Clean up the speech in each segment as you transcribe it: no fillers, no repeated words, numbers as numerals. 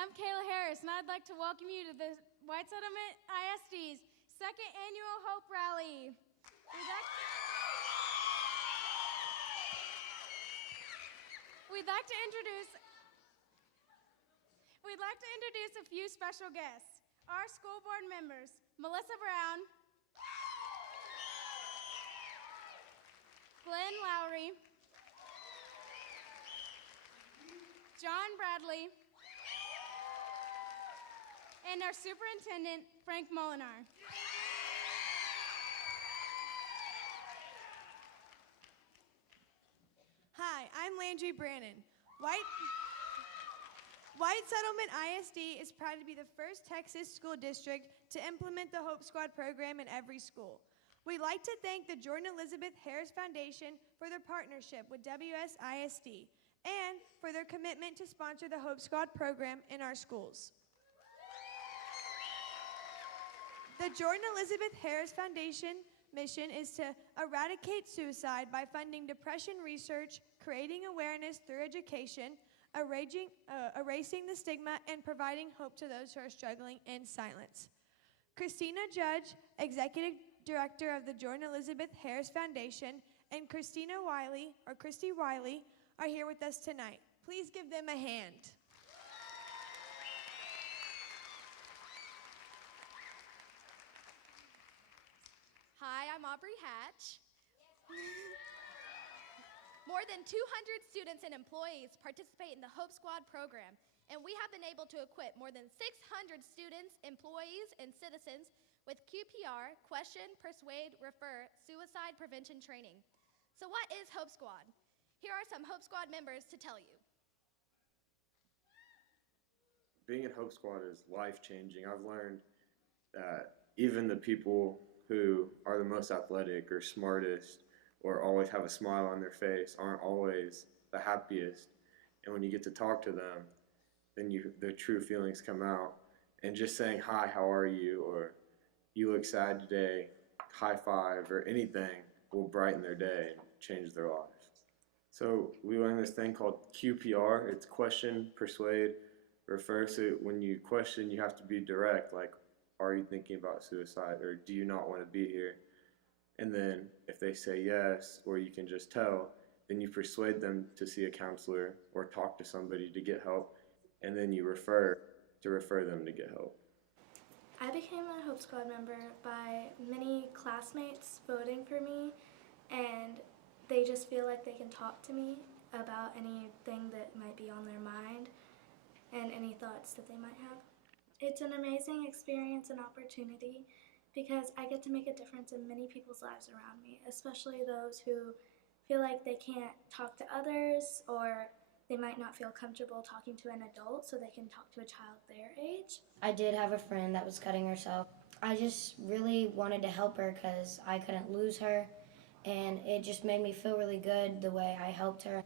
I'm Kayla Harris, and I'd like to welcome you to the White Settlement ISD's second annual Hope Rally. We'd like to introduce a few special guests. Our school board members, Melissa Brown, Glenn Lowry, John Bradley, and our superintendent, Frank Molinar. Hi, I'm Landry Brannon. White Settlement ISD is proud to be the first Texas school district to implement the Hope Squad program in every school. We'd like to thank the Jordan Elizabeth Harris Foundation for their partnership with WSISD and for their commitment to sponsor the Hope Squad program in our schools. The Jordan Elizabeth Harris Foundation mission is to eradicate suicide by funding depression research, creating awareness through education, erasing the stigma, and providing hope to those who are struggling in silence. Christina Judge, Executive Director of the Jordan Elizabeth Harris Foundation, and Christy Wiley are here with us tonight. Please give them a hand. Hi, I'm Aubrey Hatch. More than 200 students and employees participate in the Hope Squad program, and we have been able to equip more than 600 students, employees, and citizens with QPR, question, persuade, refer, suicide prevention training. So what is Hope Squad? Here are some Hope Squad members to tell you. Being in Hope Squad is life-changing. I've learned that even the people who are the most athletic or smartest or always have a smile on their face aren't always the happiest. And when you get to talk to them, then their true feelings come out. And just saying, hi, how are you? Or you look sad today, high five, or anything will brighten their day and change their life. So we learned this thing called QPR. It's question, persuade, refer. So when you question, you have to be direct, like, are you thinking about suicide, or do you not want to be here? And then if they say yes, or you can just tell, then you persuade them to see a counselor or talk to somebody to get help, and then you refer them to get help. I became a Hope Squad member by many classmates voting for me, and they just feel like they can talk to me about anything that might be on their mind and any thoughts that they might have. It's an amazing experience and opportunity because I get to make a difference in many people's lives around me, especially those who feel like they can't talk to others or they might not feel comfortable talking to an adult, so they can talk to a child their age. I did have a friend that was cutting herself. I just really wanted to help her because I couldn't lose her, and it just made me feel really good the way I helped her.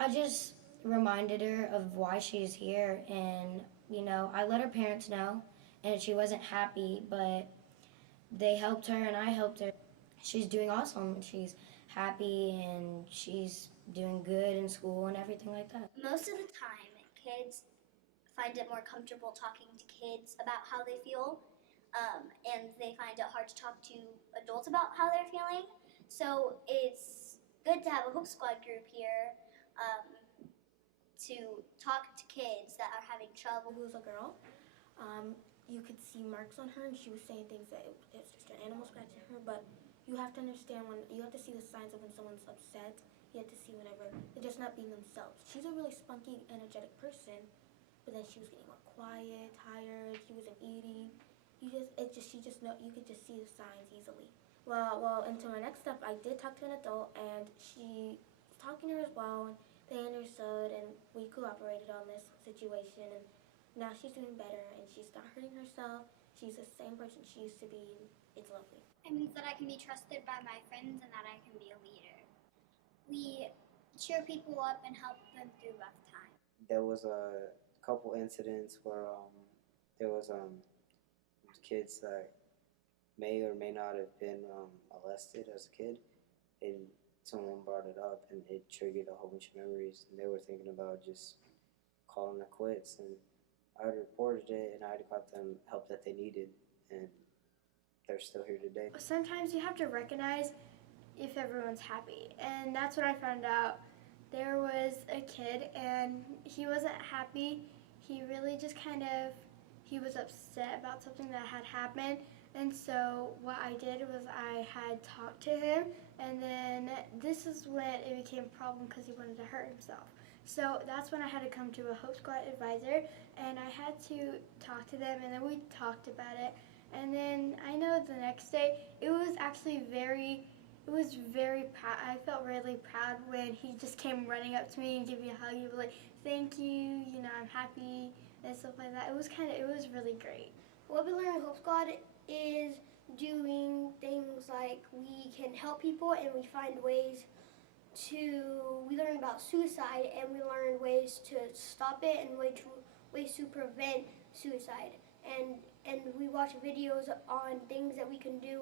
I just reminded her of why she's here, and I let her parents know, and she wasn't happy, but they helped her and I helped her. She's doing awesome. She's happy and she's doing good in school and everything like that. Most of the time, kids find it more comfortable talking to kids about how they feel, and they find it hard to talk to adults about how they're feeling. So it's good to have a Hope Squad group here to talk to kids that are having trouble. Who was a girl. You could see marks on her, and she was saying things that it's just an animal scratching her, but you have to understand you have to see the signs of when someone's upset. You have to see whenever they're just not being themselves. She's a really spunky, energetic person, but then she was getting more quiet, tired, she wasn't eating. You could just see the signs easily. Well, into my next step, I did talk to an adult, and she was talking to her as well, and they understood, and we cooperated on this situation, and now she's doing better, and she's not hurting herself. She's the same person she used to be, and it's lovely. It means that I can be trusted by my friends and that I can be a leader. We cheer people up and help them through rough times. There was a couple incidents where there was kids that may or may not have been molested as a kid, and someone brought it up, and it triggered a whole bunch of memories, and they were thinking about just calling it quits. And I reported it and I got them help that they needed, and they're still here today. Sometimes you have to recognize if everyone's happy, and that's what I found out. There was a kid and he wasn't happy. He really just he was upset about something that had happened, and so what I did was I had talked to him, and then this is when it became a problem because he wanted to hurt himself. So that's when I had to come to a Hope Squad advisor, and I had to talk to them, and then we talked about it. And then I know the next day, it was actually very proud. I felt really proud when he just came running up to me and gave me a hug. He was like, thank you, I'm happy, and stuff like that. It was really great. What we learn in Hope Squad is doing things like we can help people and we find ways we learn about suicide and we learn ways to stop it and ways to prevent suicide. And we watch videos on things that we can do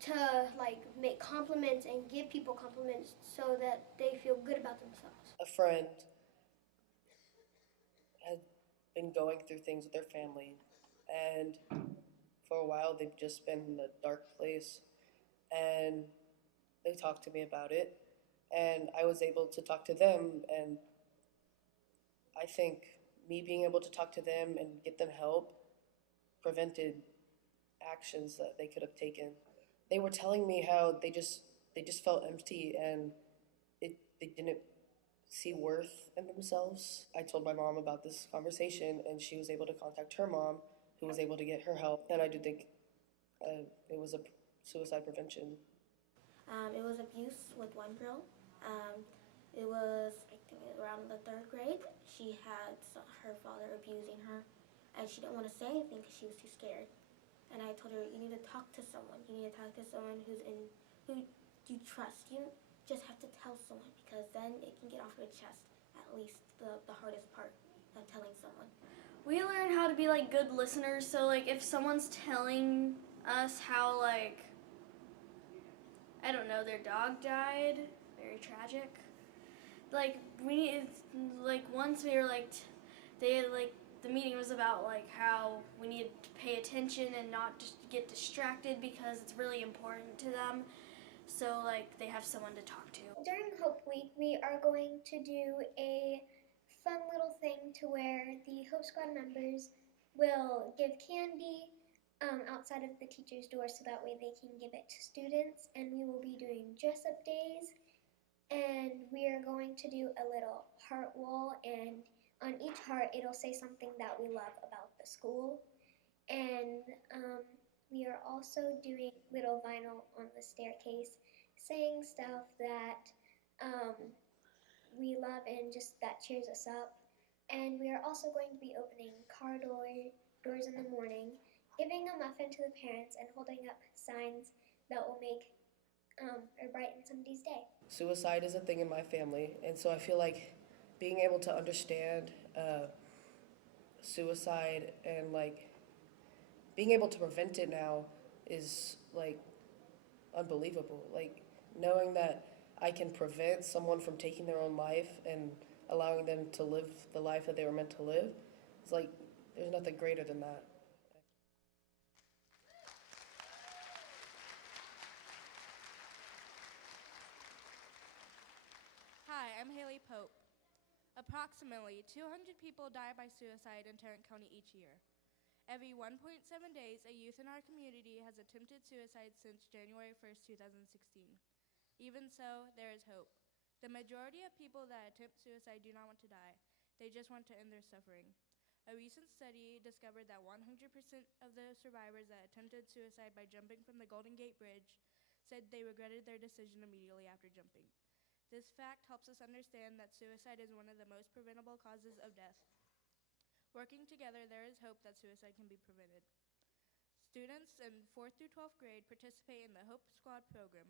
to like make compliments and give people compliments so that they feel good about themselves. A friend had been going through things with their family, and for a while they've just been in a dark place, and they talked to me about it, and I was able to talk to them, and I think me being able to talk to them and get them help prevented actions that they could have taken. They were telling me how they just felt empty and they didn't see worth in themselves. I told my mom about this conversation and she was able to contact her mom, who was able to get her help. And I do think it was a suicide prevention. It was abuse with one girl. It was, I think, around the 3rd grade. She had her father abusing her, and she didn't want to say anything because she was too scared. And I told her, you need to talk to someone. You need to talk to someone who you trust. You just have to tell someone because then it can get off your chest, at least the hardest part of telling someone. We learn how to be like good listeners. So like if someone's telling us how like, I don't know, their dog died, very tragic. Like once we were like, the meeting was about like how we need to pay attention and not just get distracted because it's really important to them. So like they have someone to talk to. During Hope Week, we are going to do a fun little thing to where the Hope Squad members will give candy outside of the teacher's door so that way they can give it to students, and we will be doing dress-up days, and we are going to do a little heart wall, and on each heart it'll say something that we love about the school, and we are also doing little vinyl on the staircase saying stuff that we love and just that cheers us up. And we are also going to be opening car doors in the morning, giving a muffin to the parents, and holding up signs that will make or brighten somebody's day. Suicide is a thing in my family, and so I feel like being able to understand suicide and like being able to prevent it now is like unbelievable. Like knowing that I can prevent someone from taking their own life and allowing them to live the life that they were meant to live, it's like there's nothing greater than that. Hi, I'm Haley Pope. Approximately 200 people die by suicide in Tarrant County each year. Every 1.7 days, a youth in our community has attempted suicide since January 1st, 2016. Even so, there is hope. The majority of people that attempt suicide do not want to die. They just want to end their suffering. A recent study discovered that 100% of the survivors that attempted suicide by jumping from the Golden Gate Bridge said they regretted their decision immediately after jumping. This fact helps us understand that suicide is one of the most preventable causes of death. Working together, there is hope that suicide can be prevented. Students in 4th through 12th grade participate in the Hope Squad program.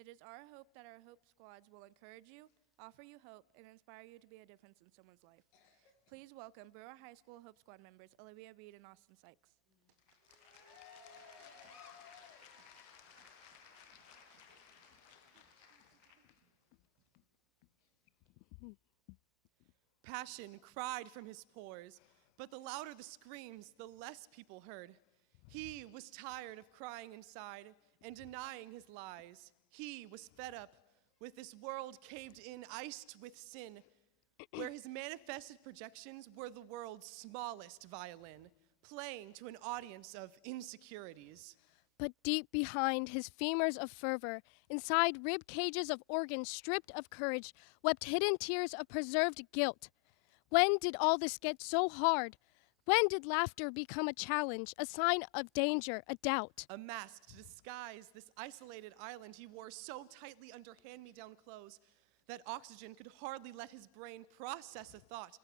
It is our hope that our Hope Squads will encourage you, offer you hope, and inspire you to be a difference in someone's life. Please welcome Brewer High School Hope Squad members Olivia Reed and Austin Sykes. Passion cried from his pores, But the louder the screams, the less people heard. He was tired of crying inside and denying his lies. He was fed up with this world caved in, iced with sin, where his manifested projections were the world's smallest violin, playing to an audience of insecurities. But deep behind his femurs of fervor, inside rib cages of organs stripped of courage, wept hidden tears of preserved guilt. When did all this get so hard? When did laughter become a challenge, a sign of danger, a doubt? A mask to disguise this isolated island he wore so tightly under hand-me-down clothes that oxygen could hardly let his brain process a thought.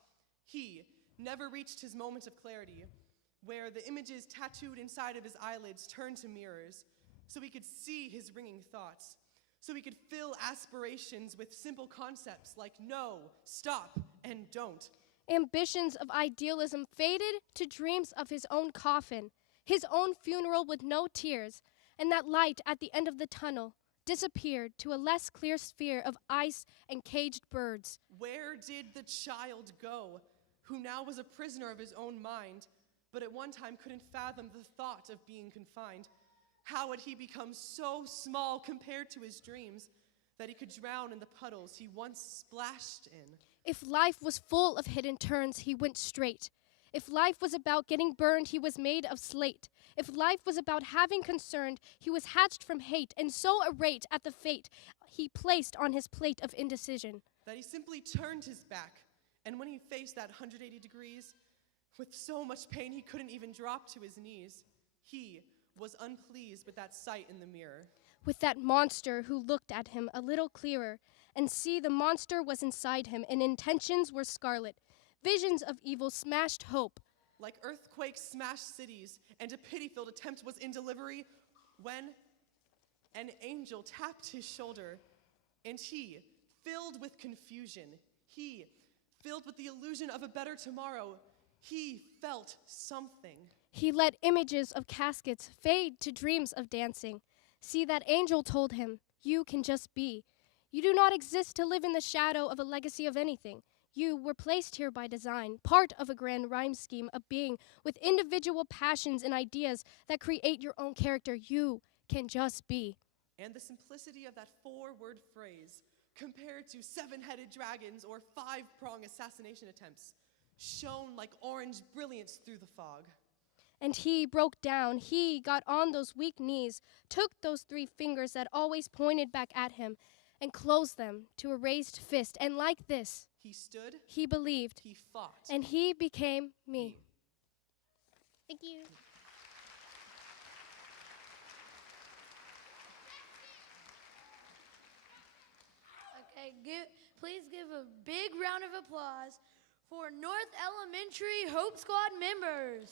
He never reached his moment of clarity, where the images tattooed inside of his eyelids turned to mirrors, so he could see his ringing thoughts, so he could fill aspirations with simple concepts like no, stop, and don't. Ambitions of idealism faded to dreams of his own coffin, his own funeral with no tears, and that light at the end of the tunnel disappeared to a less clear sphere of ice and caged birds. Where did the child go, who now was a prisoner of his own mind, but at one time couldn't fathom the thought of being confined? How had he become so small compared to his dreams that he could drown in the puddles he once splashed in? If life was full of hidden turns, he went straight. If life was about getting burned, he was made of slate. If life was about having concern, he was hatched from hate, and so irate at the fate he placed on his plate of indecision, that he simply turned his back, and when he faced that 180 degrees, with so much pain he couldn't even drop to his knees, he was unpleased with that sight in the mirror. with that monster who looked at him a little clearer, and see the monster was inside him, and intentions were scarlet. Visions of evil smashed hope. Like earthquakes smashed cities, and a pity-filled attempt was in delivery, when an angel tapped his shoulder, and he, filled with confusion, he, filled with the illusion of a better tomorrow, he felt something. He let images of caskets fade to dreams of dancing. See, that angel told him, you can just be. You do not exist to live in the shadow of a legacy of anything. You were placed here by design, part of a grand rhyme scheme of being, with individual passions and ideas that create your own character. You can just be. And the simplicity of that four-word phrase, compared to 7-headed dragons or 5-prong assassination attempts, shone like orange brilliance through the fog. And he broke down. He got on those weak knees, took those 3 fingers that always pointed back at him, and closed them to a raised fist. And like this, he stood, he believed, he fought, and he became me. Thank you. Okay, please give a big round of applause for North Elementary Hope Squad members.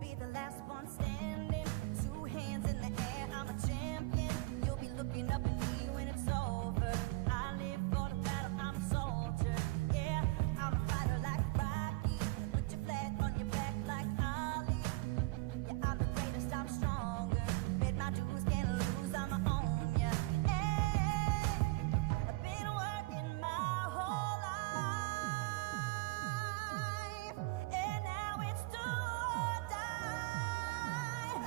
Be the last one standing, 2 hands in the air, I'm a champion. You'll be looking up at me when it's over. I live for the battle, I'm a soldier. Yeah, I'm a fighter like Rocky. Put your flag on your back like Ali. Yeah, I'm the greatest, I'm stronger. Paid my dues, can't lose, I'm my own, yeah. Hey, I've been working my whole life, and now it's do or die.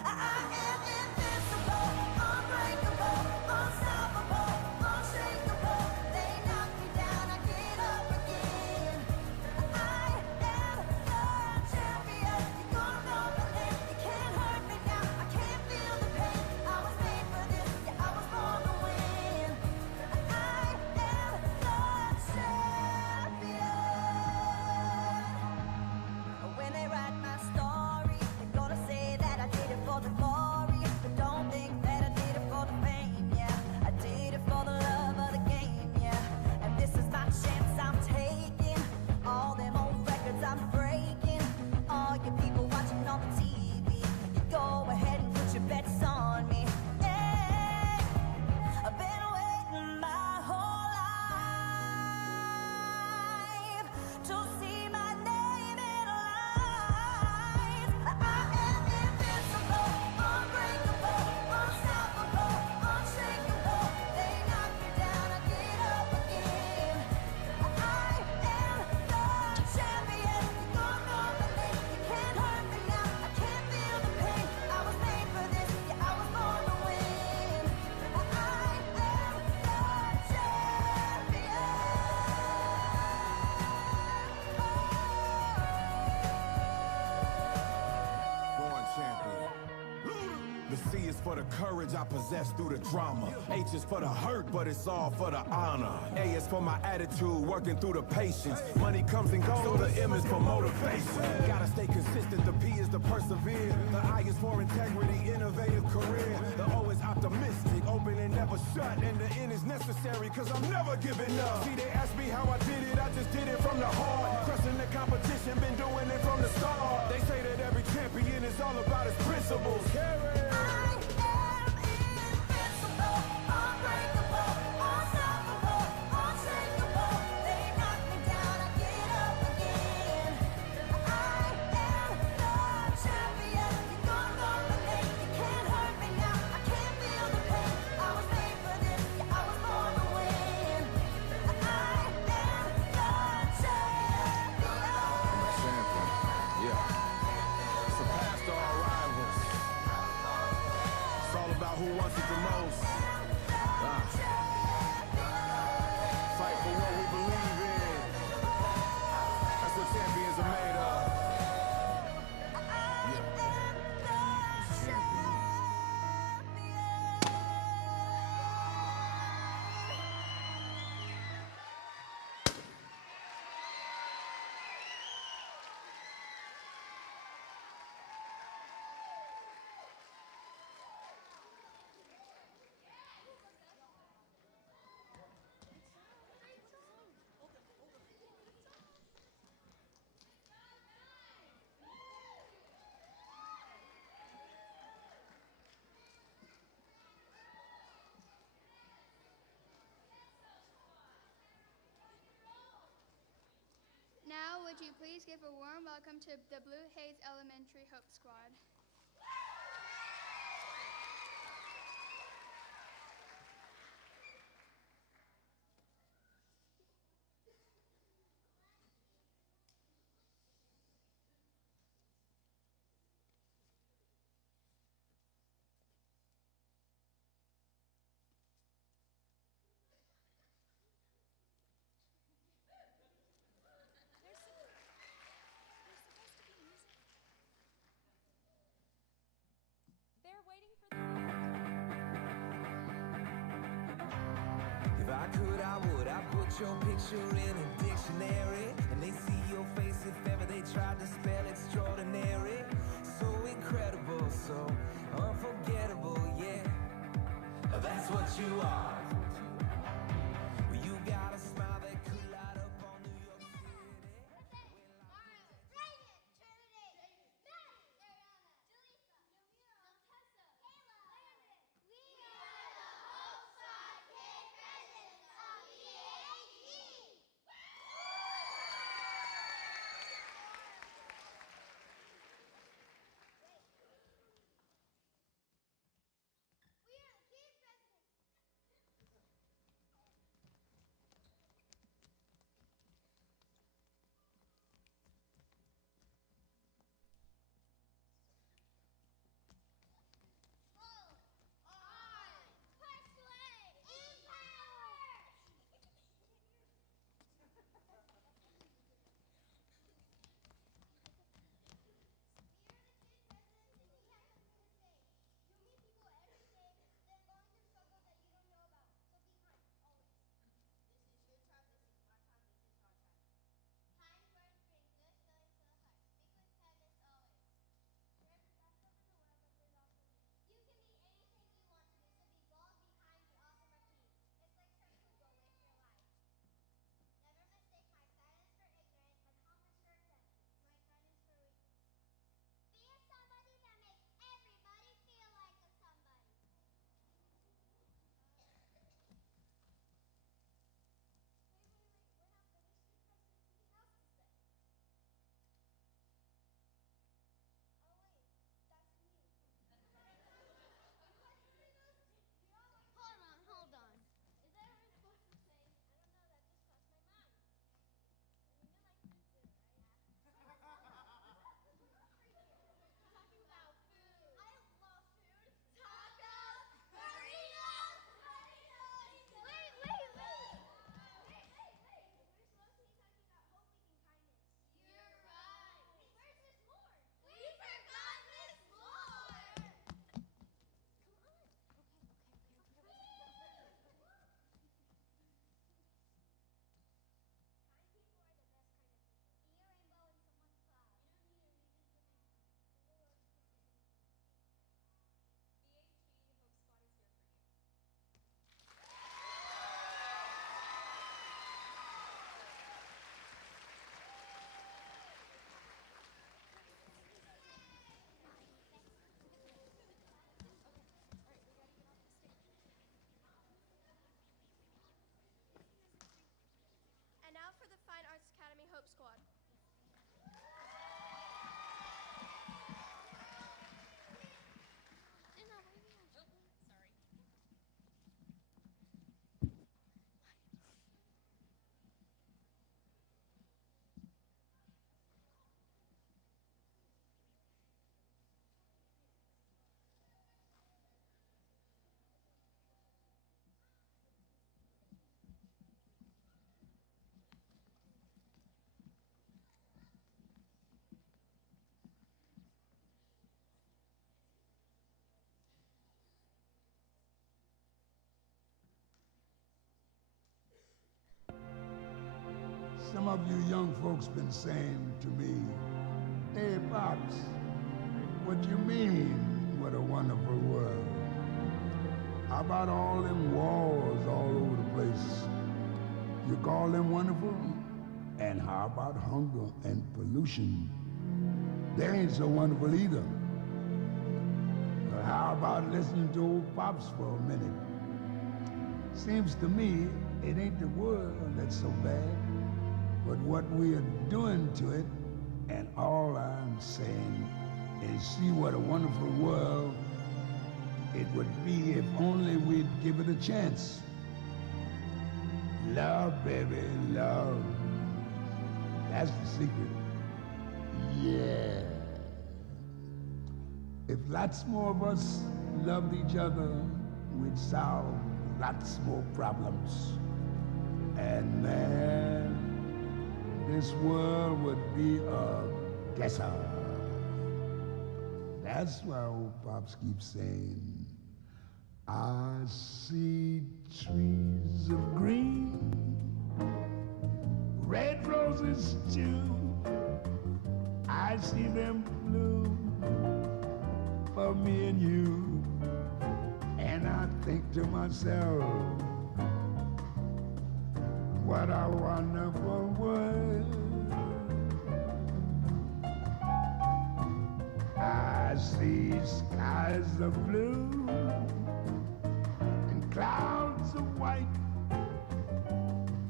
I am invincible, unbreakable. The C is for the courage I possess through the drama. H is for the hurt, but it's all for the honor. A is for my attitude, working through the patience. Money comes and goes, so the M is for motivation. Gotta stay consistent, the P is to persevere. The I is for integrity, innovative career. The O is optimistic, open and never shut. And the N is necessary, cause I'm never giving up. See, they ask me how I did it, I just did it from the heart. Crushing the competition, been doing it from the start. They say that every champion is all about his principles. Who wants it the most? Fight for what we believe in. That's what champions are made of. Now, would you please give a warm welcome to the Blue Haze Elementary Hope Squad. If I could, I would. I'd put your picture in a dictionary, and they see your face if ever they tried to spell extraordinary. So incredible, so unforgettable, yeah. That's what you are. Well, you got a smile that could light up all New York City. Some of you young folks been saying to me, "Hey, Pops, what you mean, what a wonderful world? How about all them wars all over the place? You call them wonderful? And how about hunger and pollution? They ain't so wonderful either. But how about listening to old Pops for a minute? Seems to me it ain't the world that's so bad, but what we are doing to it, and all I'm saying is see what a wonderful world it would be if only we'd give it a chance. Love, baby, love. That's the secret. Yeah. If lots more of us loved each other, we'd solve lots more problems. And man, this world would be a desert. That's why old Pops keeps saying, I see trees of green, red roses too. I see them bloom for me and you. And I think to myself, what a wonderful world. I see skies of blue and clouds of white,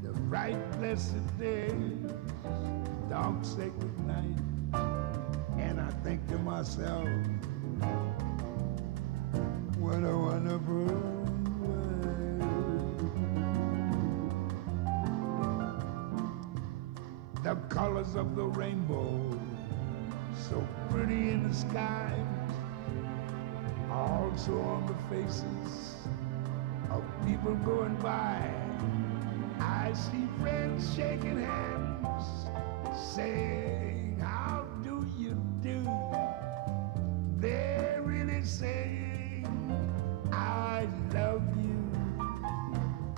the bright blessed day, dark sacred night, and I think to myself, what a wonderful world. The colors of the rainbow, so pretty in the sky, also on the faces of people going by. I see friends shaking hands, saying, how do you do? They're really saying, I love you.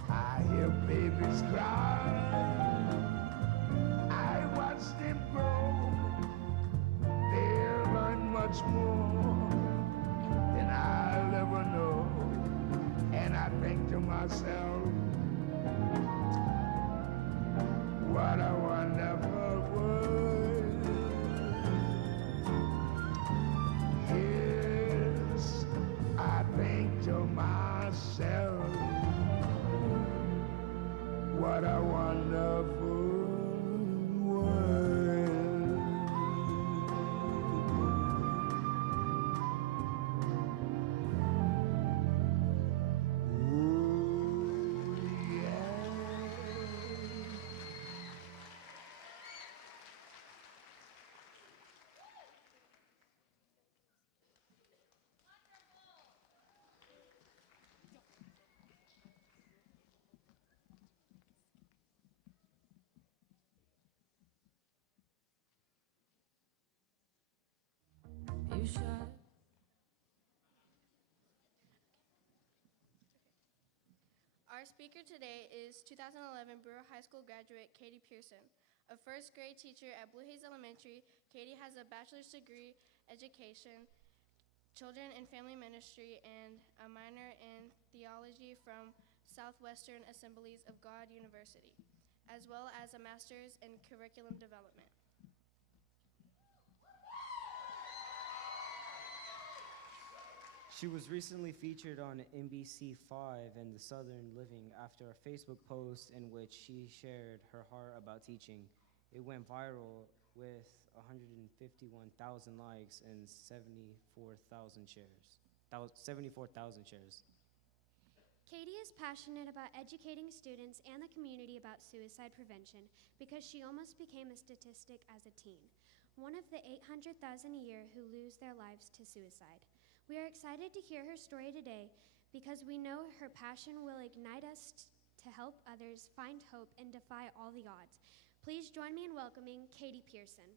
I hear babies cry. I watch them grow. They'll learn much more than I'll ever know. And I think to myself, what a wonderful world. Yes, I think to myself, what a wonderful world. You shot. Our speaker today is 2011 Brewer High School graduate Katie Pearson. A first grade teacher at Blue Haze Elementary, Katie has a bachelor's degree education, children and family ministry, and a minor in theology from Southwestern Assemblies of God University, as well as a master's in curriculum development. She was recently featured on NBC5 and The Southern Living after a Facebook post in which she shared her heart about teaching. It went viral with 151,000 likes and 74,000 shares. Katie is passionate about educating students and the community about suicide prevention because she almost became a statistic as a teen, one of the 800,000 a year who lose their lives to suicide. We are excited to hear her story today because we know her passion will ignite us to help others find hope and defy all the odds. Please join me in welcoming Katie Pearson.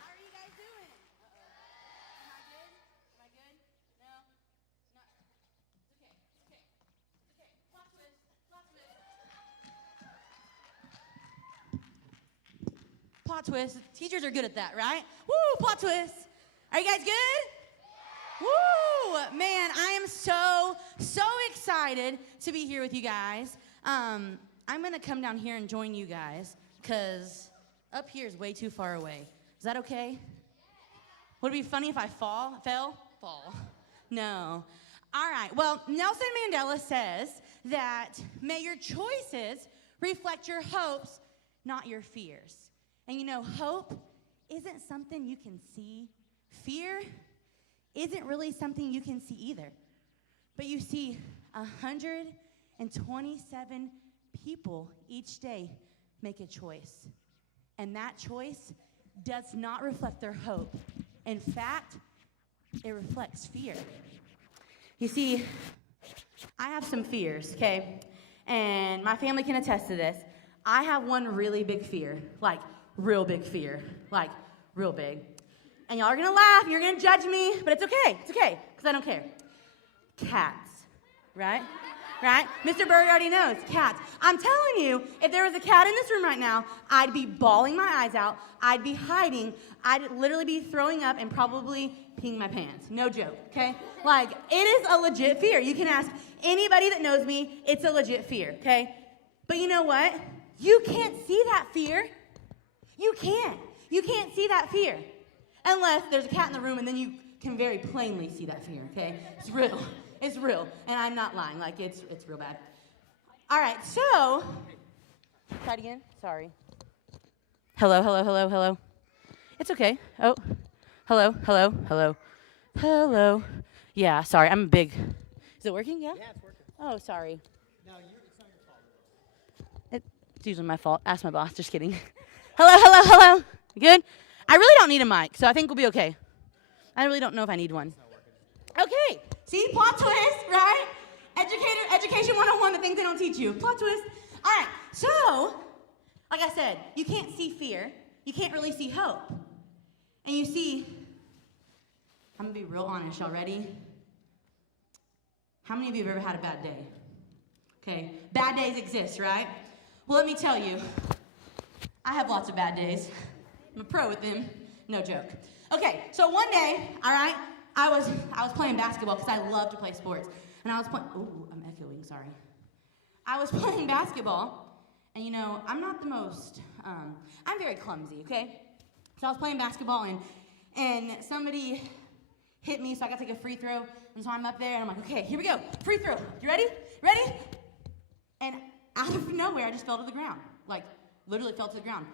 How are you guys doing? Am I good? Am I good? plot twist. Teachers are good at that, right? Woo, plot twist. Are you guys good? Woo! Man, I am so excited to be here with you guys. I'm going to come down here and join you guys because up here is way too far away. Is that okay? Would it be funny if I fell? No. All right. Well, Nelson Mandela says that may your choices reflect your hopes, not your fears. And you know, hope isn't something you can see. Fear isn't really something you can see either. But you see 127 people each day make a choice. And that choice does not reflect their hope. In fact, it reflects fear. You see, I have some fears, okay? And my family can attest to this. I have one really big fear, like real big fear, like real big. And y'all are gonna laugh, you're gonna judge me, but it's okay, because I don't care. Cats, right? Right? Mr. Brewer already knows, cats. I'm telling you, if there was a cat in this room right now, I'd be bawling my eyes out, I'd be hiding, I'd literally be throwing up and probably peeing my pants. No joke, okay? Like, it is a legit fear. You can ask anybody that knows me, it's a legit fear, okay? But you know what? You can't see that fear. You can't. You can't see that fear. Unless there's a cat in the room and then you can very plainly see that fear, okay? It's real. It's real. And I'm not lying. Like, it's real bad. All right, so, try it again. Sorry. Hello. It's okay. Oh, hello. Yeah, sorry, I'm big. Is it working? Yeah? Yeah, it's working. Oh, sorry. No, it's not your fault. It's usually my fault. Ask my boss. Just kidding. Hello. Good? I really don't need a mic, so I think we'll be okay. I really don't know if I need one. Okay. See? Plot twist, right? Education 101, the things they don't teach you. Plot twist. All right. So, like I said, you can't see fear. You can't really see hope. And you see, I'm going to be real honest. Y'all ready? How many of you have ever had a bad day? Okay. Bad days exist, right? Well, let me tell you, I have lots of bad days. I'm a pro with them. No joke. Okay, so one day, all right, I was playing basketball because I love to play sports. And I was playing, I'm echoing, sorry. I was playing basketball, and you know, I'm not the most, I'm very clumsy, okay? So I was playing basketball, and somebody hit me, so I got to take a free throw. And so I'm up there, and I'm like, okay, here we go, free throw. You ready? Ready? And out of nowhere, I just fell to the ground. Like, literally fell to the ground.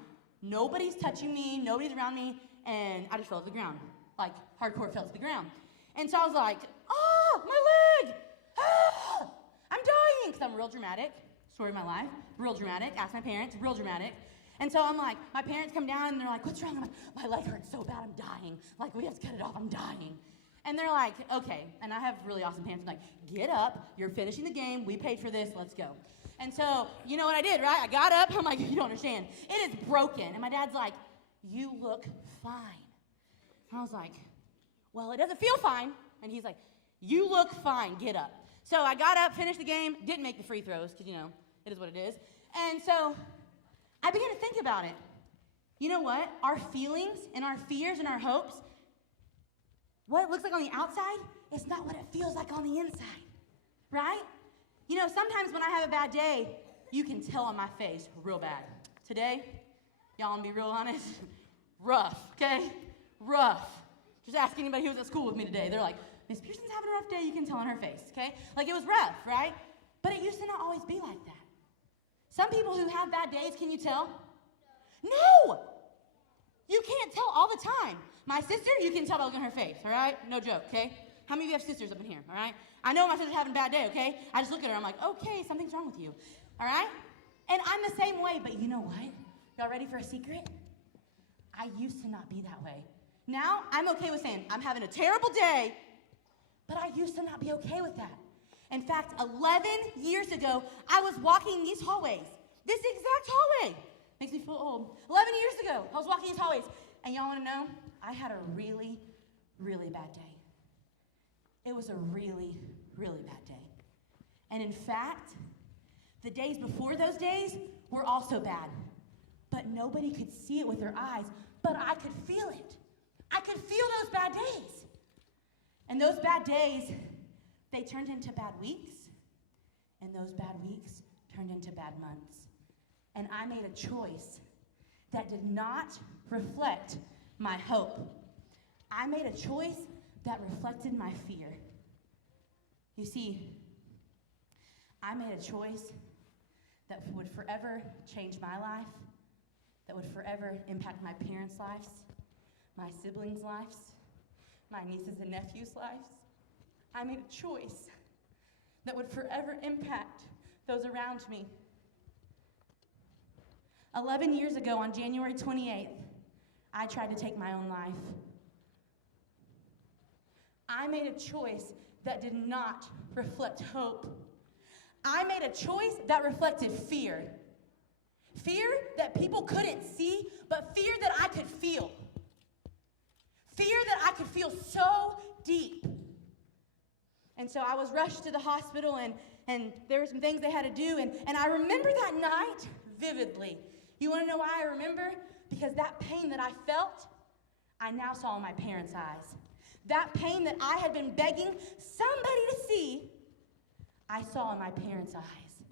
Nobody's touching me, nobody's around me, and I just fell to the ground. Like, hardcore fell to the ground. And so I was like, oh, my leg! Ah, I'm dying! Because I'm real dramatic. Story of my life. Real dramatic. Ask my parents. Real dramatic. And so I'm like, my parents come down, and they're like, what's wrong? I'm like, my leg hurts so bad, I'm dying. Like, we have to cut it off, I'm dying. And they're like, okay. And I have really awesome parents. I'm like, get up. You're finishing the game. We paid for this. Let's go. And so, you know what I did, right? I got up. I'm like, you don't understand. It is broken. And my dad's like, you look fine. And I was like, well, it doesn't feel fine. And he's like, you look fine. Get up. So I got up, finished the game, didn't make the free throws because, you know, it is what it is. And so I began to think about it. You know what? Our feelings and our fears and our hopes, what it looks like on the outside is not what it feels like on the inside, right? You know, sometimes when I have a bad day, you can tell on my face real bad. Today, y'all want to be real honest? Rough, okay? Rough. Just ask anybody who was at school with me today. They're like, Miss Pearson's having a rough day. You can tell on her face, okay? Like, it was rough, right? But it used to not always be like that. Some people who have bad days, can you tell? No! You can't tell all the time. My sister, you can tell by looking at her face, all right? No joke, okay? How many of you have sisters up in here, all right? I know my sister's having a bad day, okay? I just look at her, I'm like, okay, something's wrong with you, all right? And I'm the same way, but you know what? Y'all ready for a secret? I used to not be that way. Now, I'm okay with saying, I'm having a terrible day, but I used to not be okay with that. In fact, 11 years ago, I was walking these hallways, this exact hallway. Makes me feel old. 11 years ago, I was walking these hallways, and y'all wanna know? I had a really, really bad day. It was a really, really bad day. And in fact, the days before those days were also bad. but nobody could see it with their eyes, but I could feel it. I could feel those bad days. And those bad days, they turned into bad weeks, and those bad weeks turned into bad months. And I made a choice that did not reflect my hope. I made a choice that reflected my fear. You see, I made a choice that would forever change my life, that would forever impact my parents' lives, my siblings' lives, my nieces and nephews' lives. I made a choice that would forever impact those around me. 11 years ago, on January 28th, I tried to take my own life. I made a choice that did not reflect hope. I made a choice that reflected fear. Fear that people couldn't see, but fear that I could feel. Fear that I could feel so deep. And so I was rushed to the hospital, and there were some things they had to do, and I remember that night vividly. You want to know why I remember? Because that pain that I felt, I now saw in my parents' eyes. That pain that I had been begging somebody to see, I saw in my parents' eyes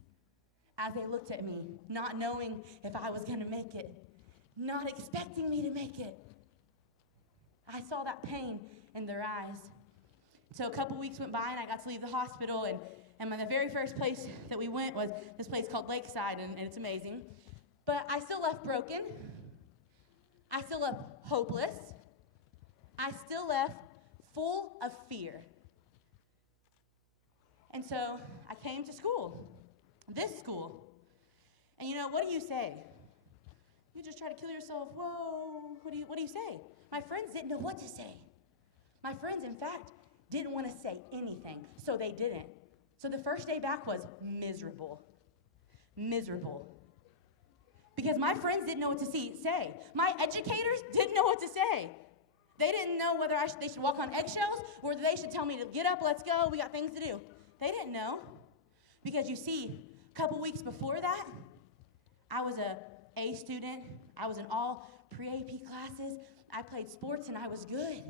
as they looked at me, not knowing if I was going to make it, not expecting me to make it. I saw that pain in their eyes. So a couple weeks went by, and I got to leave the hospital, and the very first place that we went was this place called Lakeside, and it's amazing. But I still left broken. I still left hopeless. I still left full of fear. And so I came to school, this school. And you know, what do you say? You just try to kill yourself. Whoa, what do you say? My friends didn't know what to say. My friends, in fact, didn't want to say anything, so they didn't. So the first day back was miserable. Miserable. Because my friends didn't know what to say. My educators didn't know what to say. They didn't know whether they should walk on eggshells or whether they should tell me to get up, let's go, we got things to do. They didn't know. Because you see, a couple weeks before that, I was a A student. I was in all pre-AP classes. I played sports and I was good.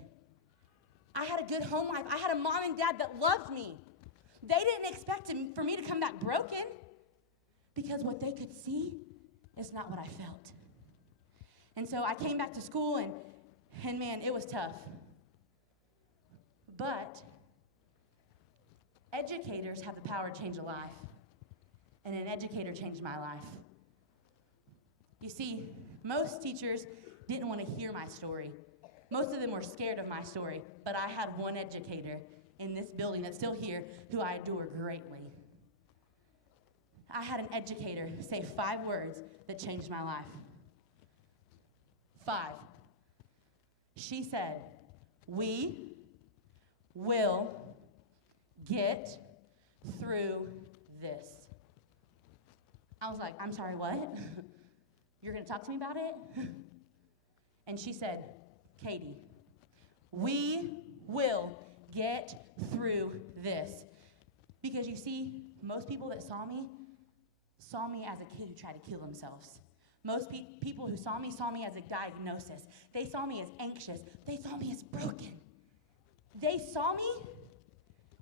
I had a good home life. I had a mom and dad that loved me. They didn't expect for me to come back broken, because what they could see is not what I felt. And so I came back to school, and man, it was tough. But educators have the power to change a life, and an educator changed my life. You see, most teachers didn't want to hear my story. Most of them were scared of my story, but I had one educator in this building that's still here who I adore greatly. I had an educator say 5 words that changed my life. 5. She said, "We will get through this." I was like, "I'm sorry, what? You're gonna talk to me about it?" And she said, "Katie, we will get through this." Because you see, most people that saw me as a kid who tried to kill themselves. Most people who saw me as a diagnosis. They saw me as anxious. They saw me as broken. They saw me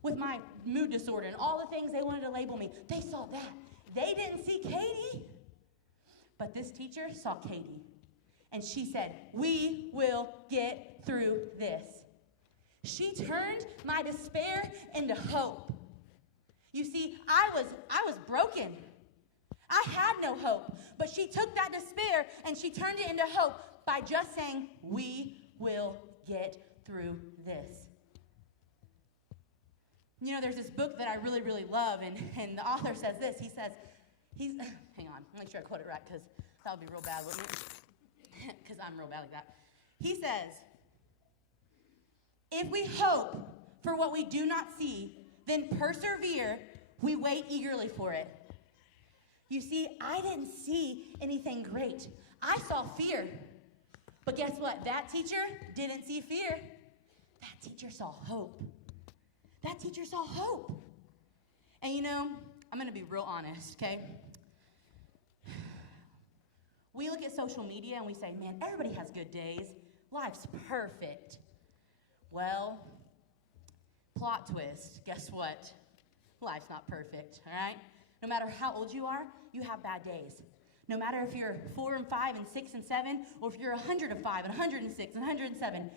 with my mood disorder and all the things they wanted to label me. They saw that. They didn't see Katie. But this teacher saw Katie. And she said, "We will get through this." She turned my despair into hope. You see, I was broken. I had no hope. But she took that despair and she turned it into hope by just saying, "We will get through this." You know, there's this book that I really, really love, and the author says this. Hang on, make sure I quote it right, because that would be real bad, wouldn't it? Because I'm real bad like that. He says, "If we hope for what we do not see, then persevere, we wait eagerly for it." You see, I didn't see anything great. I saw fear. But guess what? That teacher didn't see fear. That teacher saw hope. That teacher saw hope. And you know, I'm going to be real honest, okay? We look at social media and we say, man, everybody has good days. Life's perfect. Well, plot twist, guess what? Life's not perfect, all right? No matter how old you are, you have bad days. No matter if you're 4 and 5 and 6 and 7, or if you're 100 and 5 and 106 and 107,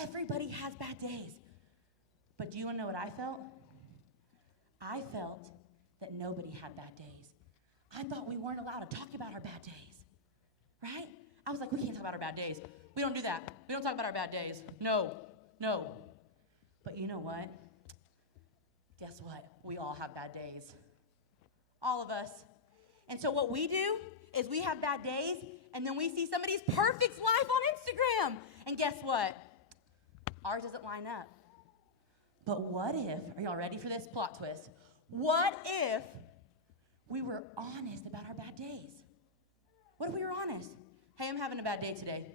everybody has bad days. But do you want to know what I felt? I felt that nobody had bad days. I thought we weren't allowed to talk about our bad days, right? I was like, we can't talk about our bad days. We don't do that. We don't talk about our bad days. No. But you know what? Guess what? We all have bad days. All of us. And so what we do is we have bad days, and then we see somebody's perfect life on Instagram. And guess what? Ours doesn't line up. But what if, are y'all ready for this plot twist? What if we were honest about our bad days? What if we were honest? Hey, I'm having a bad day today.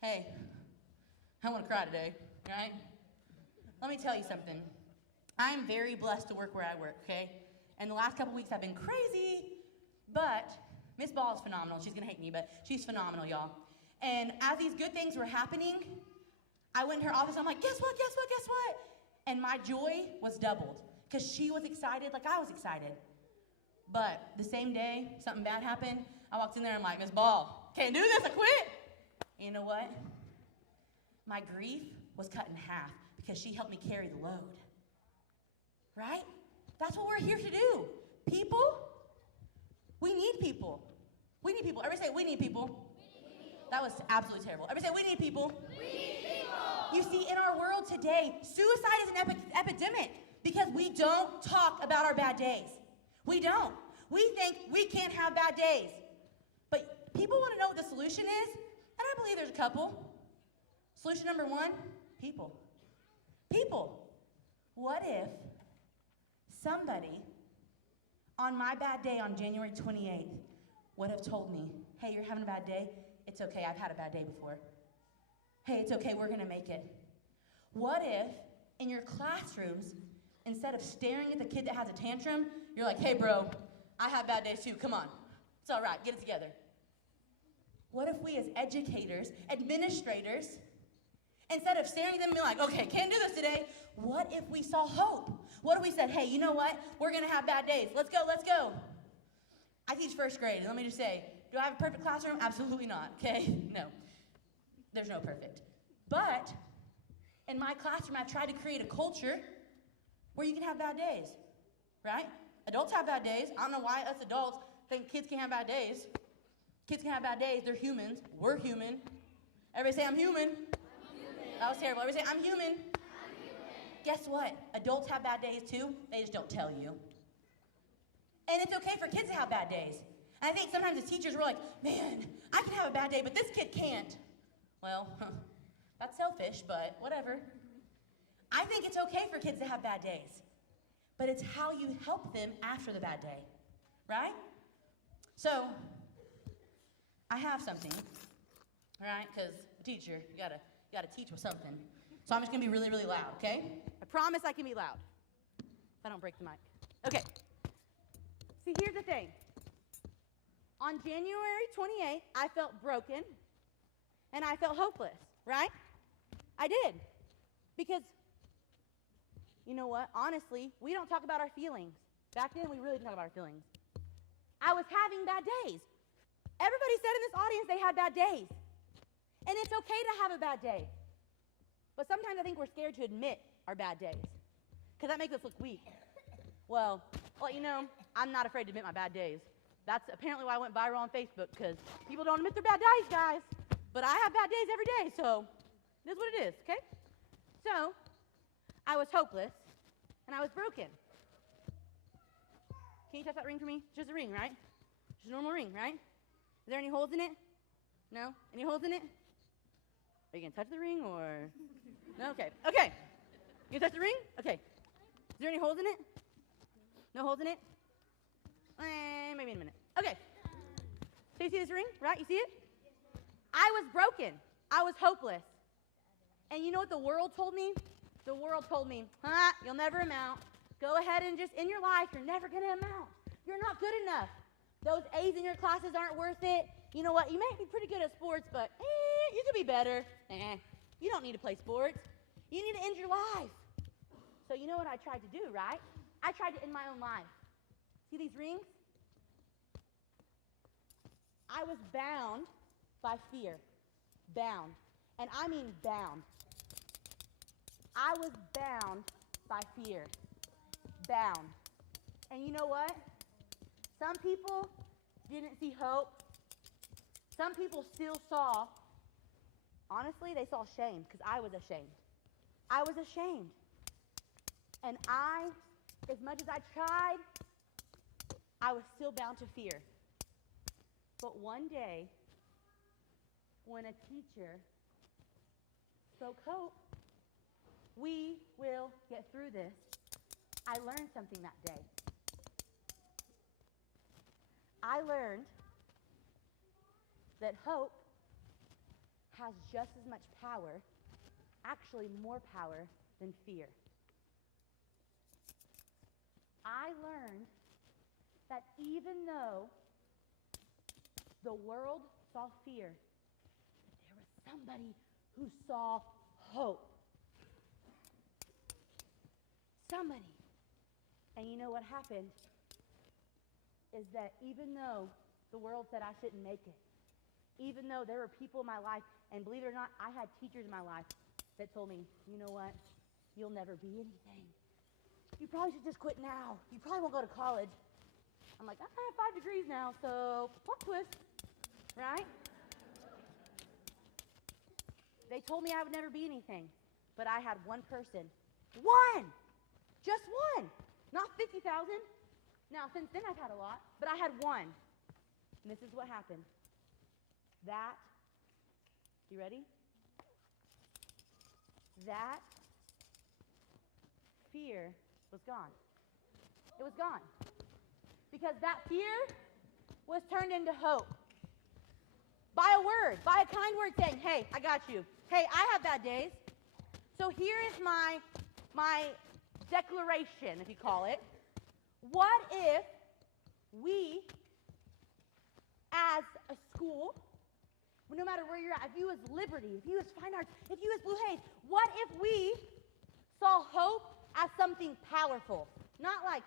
Hey, I want to cry today, right? Let me tell you something. I'm very blessed to work where I work, okay? And the last couple weeks have been crazy, but Miss Ball is phenomenal. She's going to hate me, but she's phenomenal, y'all. And as these good things were happening, I went in her office. I'm like, guess what? And my joy was doubled because she was excited like I was excited. But the same day, something bad happened. I walked in there, I'm like, Miss Ball, can't do this, I quit. And you know what? My grief was cut in half because she helped me carry the load. Right? That's what we're here to do. People, we need people. We need people. Everybody say, we need people. That was absolutely terrible. Everybody say, we need people. We need people. You see, in our world today, suicide is an epidemic because we don't talk about our bad days. We don't. We think we can't have bad days. But people want to know what the solution is, and I believe there's a couple. Solution number 1, people. People. What if somebody on my bad day on January 28th would have told me, hey, you're having a bad day? It's okay, I've had a bad day before. Hey, it's okay, we're gonna make it. What if in your classrooms, instead of staring at the kid that has a tantrum, you're like, hey bro, I have bad days too, come on. It's all right, get it together. What if we as educators, administrators, instead of staring at them and being like, okay, can't do this today, what if we saw hope? What if we said, hey, you know what? We're gonna have bad days. Let's go. I teach first grade, and let me just say, do I have a perfect classroom? Absolutely not, okay? No, there's no perfect. But in my classroom, I've tried to create a culture where you can have bad days, right? Adults have bad days. I don't know why us adults think kids can have bad days. Kids can have bad days. They're humans. We're human. Everybody say, I'm human. That was terrible. Everybody say, I'm human. Guess what? Adults have bad days too. They just don't tell you. And it's okay for kids to have bad days. And I think sometimes as teachers, we're like, man, I can have a bad day, but this kid can't. Well, that's selfish, but whatever. I think it's okay for kids to have bad days. But it's how you help them after the bad day, right? So, I have something, right? Because teacher, you gotta teach with something. So I'm just gonna be really, really loud, okay? I promise I can be loud. If I don't break the mic. Okay. See, here's the thing. On January 28th, I felt broken and I felt hopeless, right? I did. Because, you know what? Honestly, we don't talk about our feelings. Back then, we really didn't talk about our feelings. I was having bad days. Everybody said in this audience they had bad days. And it's okay to have a bad day. But sometimes I think we're scared to admit our bad days because that makes us look weak. Well, I'll let you know, I'm not afraid to admit my bad days. That's apparently why I went viral on Facebook, because people don't admit their bad days, guys. But I have bad days every day, so it is what it is, okay? So, I was hopeless, and I was broken. Can you touch that ring for me? It's just a ring, right? Just a normal ring, right? Is there any holes in it? No? Any holes in it? Are you going to touch the ring, or? No? Okay. Okay. You gonna touch the ring? Okay. Is there any holes in it? No holes in it? Maybe in a minute. Okay. So you see this ring, right? You see it? I was broken. I was hopeless. And you know what the world told me? The world told me, you'll never amount. Go ahead and just, in your life, you're never going to amount. You're not good enough. Those A's in your classes aren't worth it. You know what? You may be pretty good at sports, but you could be better. You don't need to play sports. You need to end your life. So you know what I tried to do, right? I tried to end my own life. See these rings? I was bound by fear. Bound. And I mean bound. I was bound by fear. Bound. And you know what? Some people didn't see hope. Some people still saw, honestly, they saw shame because I was ashamed. I was ashamed. And as much as I tried, I was still bound to fear. But one day, when a teacher spoke hope, we will get through this, I learned something that day. I learned that hope has just as much power, actually more power, than fear. I learned that even though the world saw fear, that there was somebody who saw hope. Somebody. And you know what happened? Is that even though the world said I shouldn't make it, even though there were people in my life, and believe it or not, I had teachers in my life that told me, you know what? You'll never be anything. You probably should just quit now. You probably won't go to college. I'm like, I have 5 degrees now, so plot twist, right? They told me I would never be anything, but I had one person. One! Just one! Not 50,000. Now, since then I've had a lot, but I had one. And this is what happened. That, you ready? That fear was gone. It was gone. Because that fear was turned into hope. By a word, by a kind word saying, hey, I got you. Hey, I have bad days. So here is my declaration, if you call it. What if we, as a school, no matter where you're at, if you as Liberty, if you as Fine Arts, if you as Blue Haze, what if we saw hope as something powerful? Not like,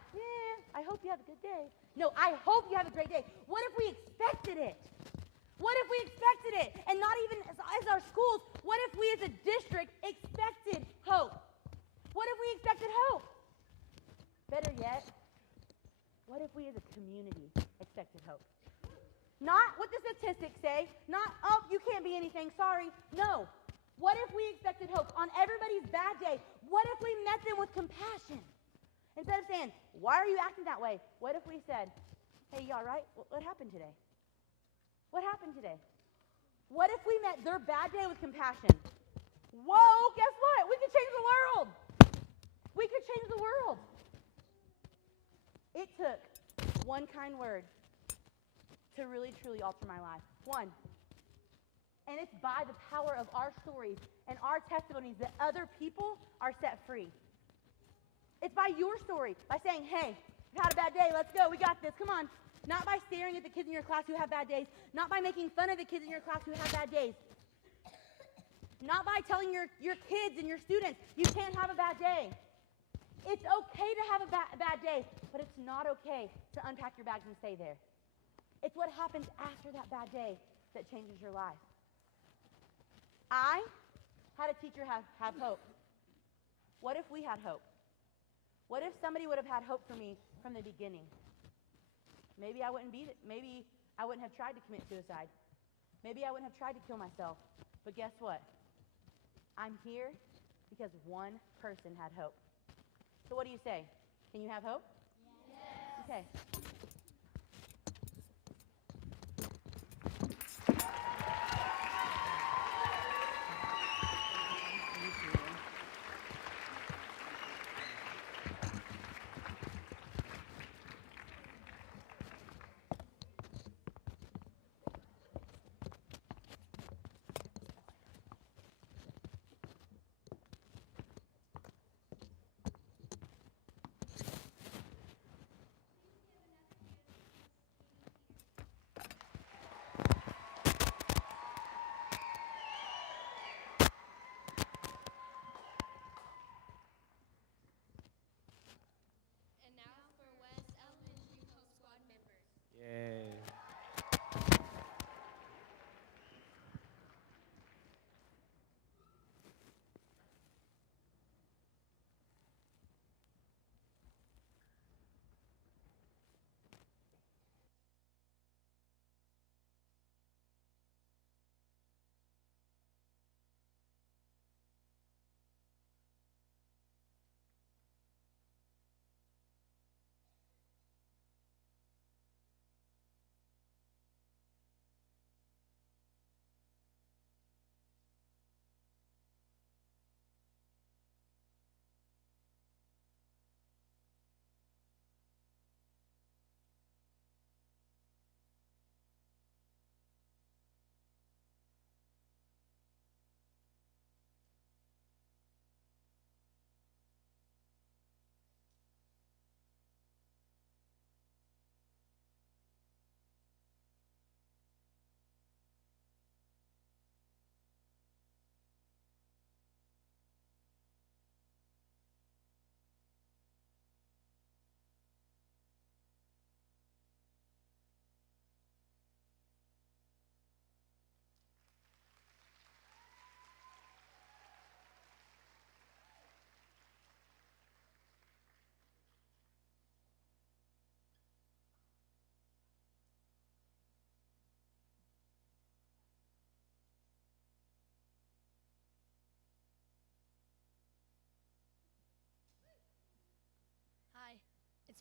I hope you have a good day. No, I hope you have a great day. What if we expected it? What if we expected it? And not even as our schools, what if we as a district expected hope? What if we expected hope? Better yet, what if we as a community expected hope? Not what the statistics say, not, oh, you can't be anything, sorry. No. What if we expected hope on everybody's bad day? What if we met them with compassion? Instead of saying, why are you acting that way? What if we said, hey, you all right? What happened today? What happened today? What if we met their bad day with compassion? Whoa, guess what? We could change the world. We could change the world. It took one kind word to really, truly alter my life. One. And it's by the power of our stories and our testimonies that other people are set free. It's by your story, by saying, hey, you had a bad day, let's go, we got this, come on. Not by staring at the kids in your class who have bad days, not by making fun of the kids in your class who have bad days, not by telling your kids and your students, you can't have a bad day. It's okay to have a bad day, but it's not okay to unpack your bags and stay there. It's what happens after that bad day that changes your life. I had a teacher have hope. What if we had hope? What if somebody would have had hope for me from the beginning? Maybe I wouldn't have tried to commit suicide. Maybe I wouldn't have tried to kill myself. But guess what? I'm here because one person had hope. So what do you say? Can you have hope? Yes. Okay.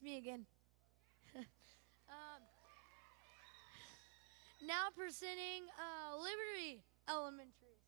me again. Now presenting Liberty Elementary.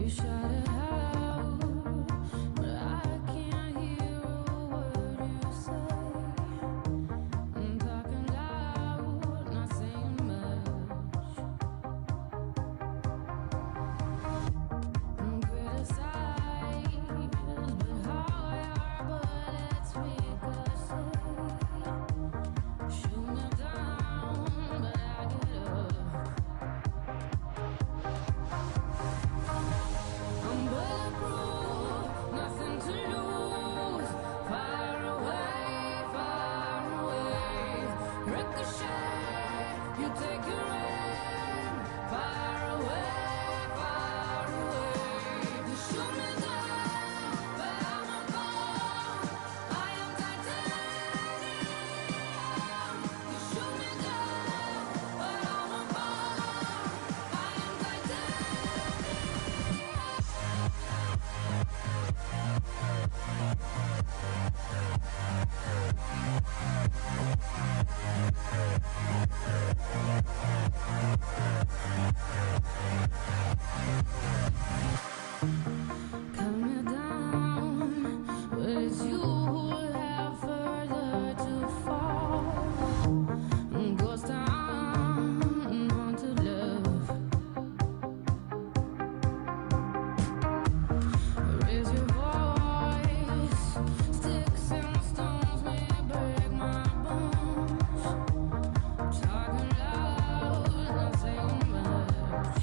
You shout it out, but I can't hear a word you say. I'm talking loud, not saying much. I'm criticized, but how your bullets ricochet. Shoot me down, but I get up. I'm bulletproof, nothing to lose. Far away, ricochet. You take your aim. Far away. You shoot me down, but I'm a bomb. I am titanium. You shoot me down, but I'm a bomb. I am titanium. Cut me down, but it's you who have further to fall. Ghost town, haunted love. Raise your voice, sticks and stones may break my bones. Talking loud, not saying much.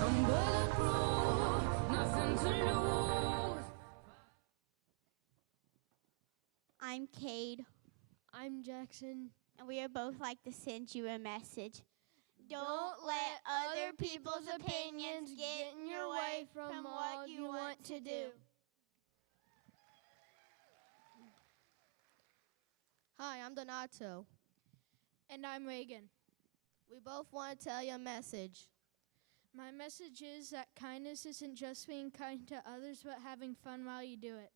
I'm bulletproof, nothing to lose. I'm Cade. I'm Jackson. And we are both like to send you a message. Don't let other people's opinions get in your way from what you want to do. Hi, I'm Donato. And I'm Reagan. We both want to tell you a message. My message is that kindness isn't just being kind to others, but having fun while you do it.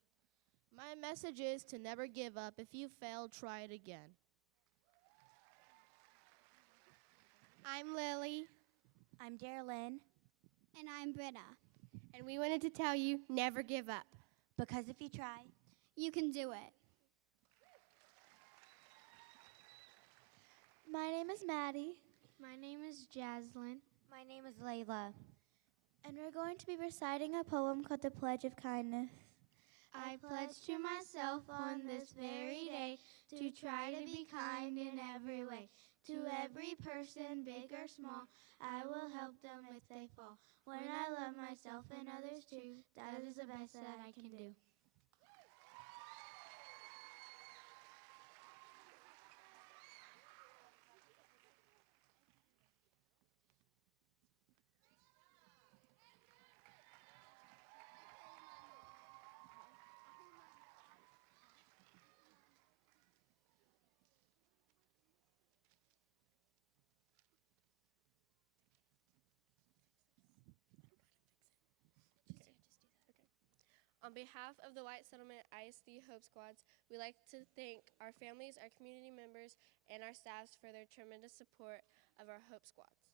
My message is to never give up. If you fail, try it again. I'm Lily. I'm Darylyn. And I'm Britta. And we wanted to tell you, never give up. Because if you try, You can do it. My name is Maddie. My name is Jaslyn. My name is Layla. And we're going to be reciting a poem called The Pledge of Kindness. I pledge to myself on this very day to try to be kind in every way. To every person, big or small, I will help them if they fall. When I love myself and others too, that is the best that I can do. On behalf of the White Settlement ISD HOPE Squads, we like to thank our families, our community members, and our staffs for their tremendous support of our HOPE Squads.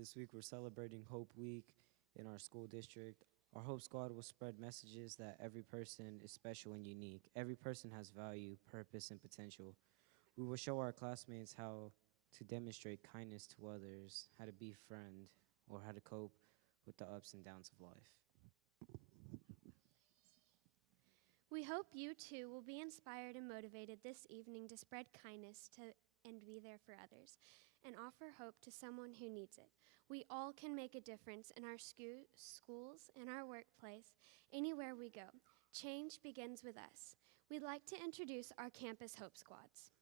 This week we're celebrating Hope Week in our school district. Our Hope Squad will spread messages that every person is special and unique. Every person has value, purpose, and potential. We will show our classmates how to demonstrate kindness to others, how to be a friend, or how to cope with the ups and downs of life. We hope you too will be inspired and motivated this evening to spread kindness and be there for others and offer hope to someone who needs it. We all can make a difference in our schools, in our workplace, anywhere we go. Change begins with us. We'd like to introduce our campus Hope Squads.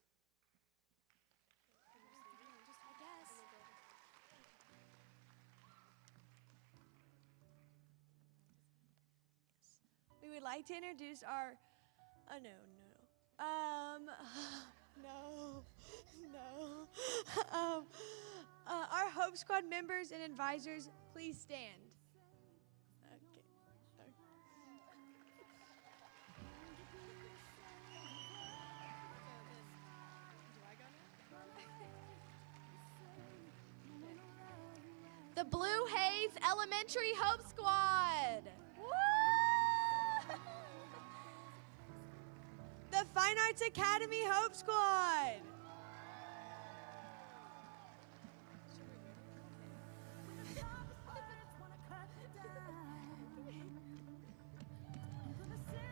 We would like to introduce our, our Hope Squad members and advisors, please stand. Okay. The Blue Haze Elementary Hope Squad. The Fine Arts Academy Hope Squad.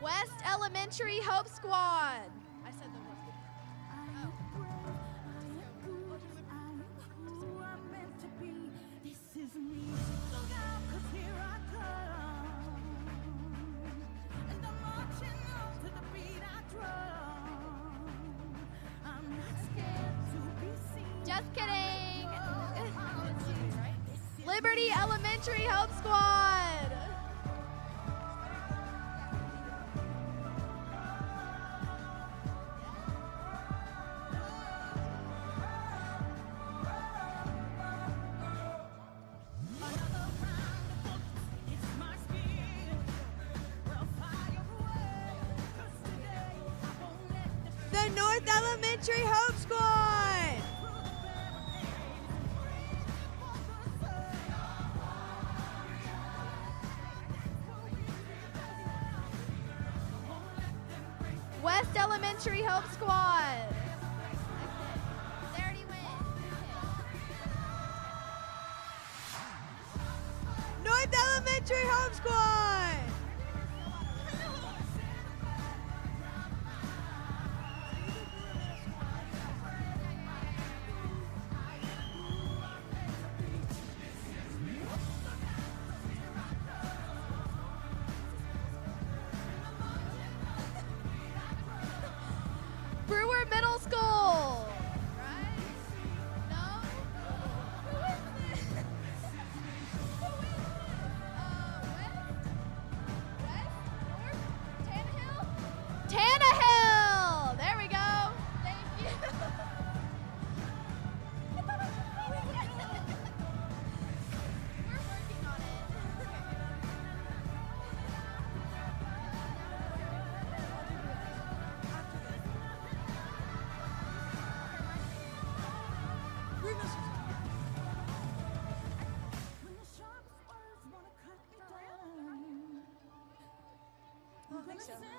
West Elementary Hope Squad. I said the word. Just kidding. Liberty Elementary Hope Squad. The North Elementary Hope Squad. West Elementary Hope Squad. They already went. North Elementary Hope Squad. Brewer Middle School. Right? No? Who is this? Who is it? West? North? Tannehill? Tannehill! There we go. Thank you. We're working on it. I think so.